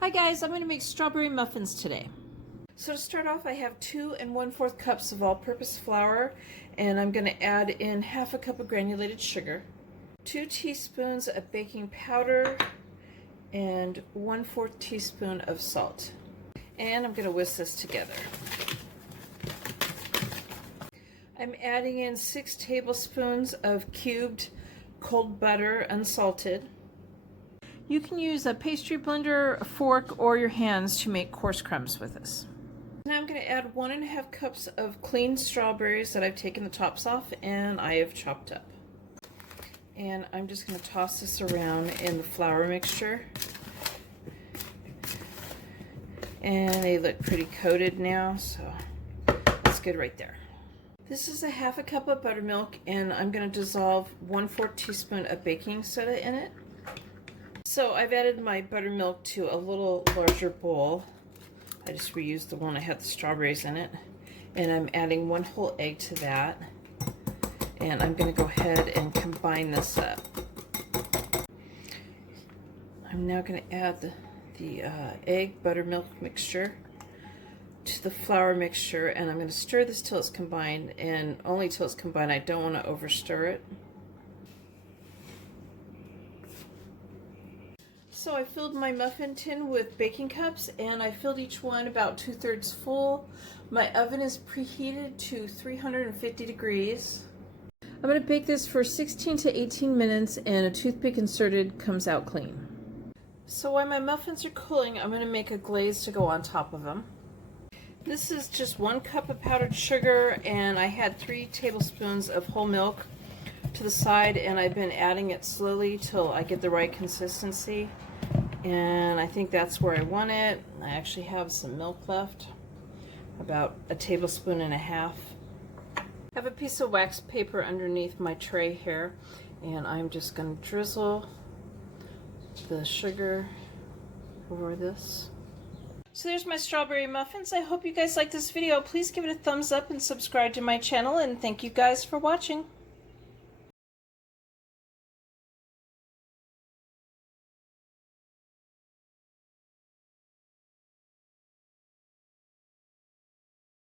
Hi guys, I'm going to make strawberry muffins today. So to start off, I have 2 1/4 cups of all-purpose flour, and I'm going to add in half a cup of granulated sugar, 2 teaspoons of baking powder, and 1/4 teaspoon of salt. And I'm going to whisk this together. I'm adding in 6 tablespoons of cubed cold butter, unsalted. You can use a pastry blender, a fork, or your hands to make coarse crumbs with this. Now I'm going to add 1 1/2 cups of clean strawberries that I've taken the tops off and I have chopped up. And I'm just going to toss this around in the flour mixture. And they look pretty coated now, so that's good right there. This is a half a cup of buttermilk, and I'm going to dissolve 1/4 teaspoon of baking soda in it. So I've added my buttermilk to a little larger bowl. I just reused the one I had the strawberries in it. And I'm adding 1 whole egg to that. And I'm going to go ahead and combine this up. I'm now going to add the egg buttermilk mixture to the flour mixture, and I'm going to stir this till it's combined, and only till it's combined. I don't want to overstir it. So I filled my muffin tin with baking cups, and I filled each one about 2/3 full. My oven is preheated to 350 degrees. I'm going to bake this for 16 to 18 minutes, and a toothpick inserted comes out clean. So while my muffins are cooling, I'm going to make a glaze to go on top of them. This is just 1 cup of powdered sugar, and I had 3 tablespoons of whole milk to the side, and I've been adding it slowly till I get the right consistency. And I think that's where I want it. I actually have some milk left, about 1.5 tablespoons. I have a piece of wax paper underneath my tray here, and I'm just going to drizzle the sugar over this. So there's my strawberry muffins. I hope you guys like this video. Please give it a thumbs up and subscribe to my channel, and thank you guys for watching.